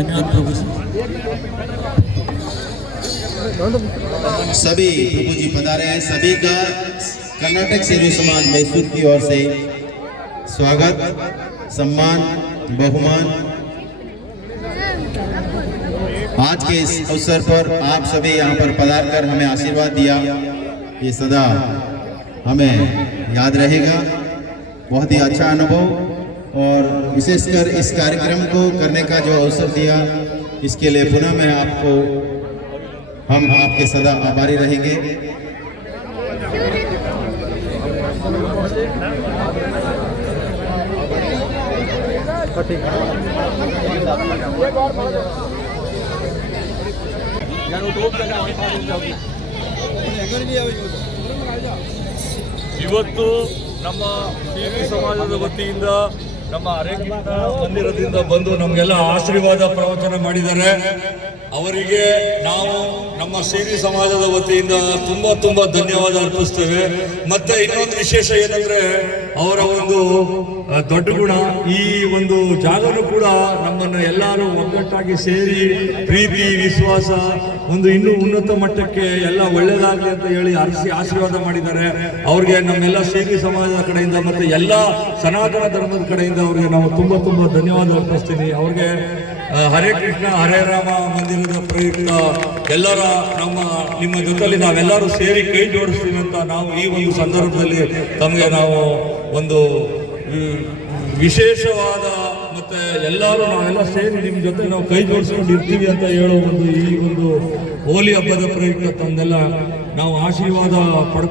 धन्यवाद प्रभु जी। सभी प्रभु जी पधारे हैं। सभी का कर्नाटक सेवी समाज मैसूर की ओर से स्वागत, सम्मान, बहुमान। आज के इस अवसर पर आप सभी यहाँ पर पधार कर हमें आशीर्वाद दिया, ये सदा हमें याद रहेगा। बहुत ही अच्छा अनुभव और विशेषकर इस कार्यक्रम को करने का जो अवसर दिया, इसके लिए पुनः मैं आपको, हम आपके सदा आभारी रहेंगे। ಇವತ್ತು ನಮ್ಮ ಶ್ರೀ ಸಮಾಜದ ವತಿಯಿಂದ ನಮ್ಮ ಹರೇಕೃಷ್ಣ ಮಂದಿರದಿಂದ ಬಂದು ನಮಗೆಲ್ಲ ಆಶೀರ್ವಾದ ಪ್ರವಚನ ಮಾಡಿದ್ದಾರೆ. ಅವರಿಗೆ ನಾವು ನಮ್ಮ ಸೇರಿ ಸಮಾಜದ ವತಿಯಿಂದ ತುಂಬಾ ಧನ್ಯವಾದ ಅರ್ಪಿಸ್ತೇವೆ. ಮತ್ತೆ ಇನ್ನೊಂದು ವಿಶೇಷ ಏನಂದ್ರೆ, ಅವರ ಒಂದು ದೊಡ್ಡ ಗುಣ, ಈ ಒಂದು ಜಾಗನೂ ಕೂಡ ನಮ್ಮನ್ನು ಎಲ್ಲರೂ ಒಗ್ಗಟ್ಟಾಗಿ ಸೇರಿ ಪ್ರೀತಿ ವಿಶ್ವಾಸ ಒಂದು ಇನ್ನೂ ಉನ್ನತ ಮಟ್ಟಕ್ಕೆ ಎಲ್ಲ ಒಳ್ಳೇದಾಗಲಿ ಅಂತ ಹೇಳಿ ಆಶೀರ್ವಾದ ಮಾಡಿದ್ದಾರೆ. ಅವ್ರಿಗೆ ನಮ್ಮೆಲ್ಲ ಸೇರಿ ಸಮಾಜದ ಕಡೆಯಿಂದ ಮತ್ತೆ ಎಲ್ಲ ಸನಾತನ ಧರ್ಮದ ಕಡೆಯಿಂದ ಅವ್ರಿಗೆ ನಾವು ತುಂಬಾ ಧನ್ಯವಾದ ಅರ್ಪಿಸ್ತೀನಿ. ಅವ್ರಿಗೆ ಹರೇ ಕೃಷ್ಣ ಹರೇ ರಾಮ ಮಂದಿರದ ಪ್ರಯುಕ್ತ ಎಲ್ಲರ ನಿಮ್ಮ ಜೊತೆಲಿ ನಾವೆಲ್ಲರೂ ಸೇರಿ ಕೈ ಜೋಡಿಸ್ತೀವಿ ಅಂತ ನಾವು ಈ ಒಂದು ಸಂದರ್ಭದಲ್ಲಿ ತಮಗೆ ನಾವು ಒಂದು ವಿಶೇಷವಾದ ಮತ್ತೆ ಎಲ್ಲರೂ ನಾವೆಲ್ಲ ಸೇರಿ ನಿಮ್ಮ ಜೊತೆ ನಾವು ಕೈ ಜೋಡಿಸ್ಕೊಂಡು ಇರ್ತೀವಿ ಅಂತ ಹೇಳೋ ಒಂದು ಈ ಒಂದು ಹೋಲಿ ಹಬ್ಬದ ಪ್ರಯುಕ್ತ ತಮ್ಮೆಲ್ಲ ನಾವು ಆಶೀರ್ವಾದ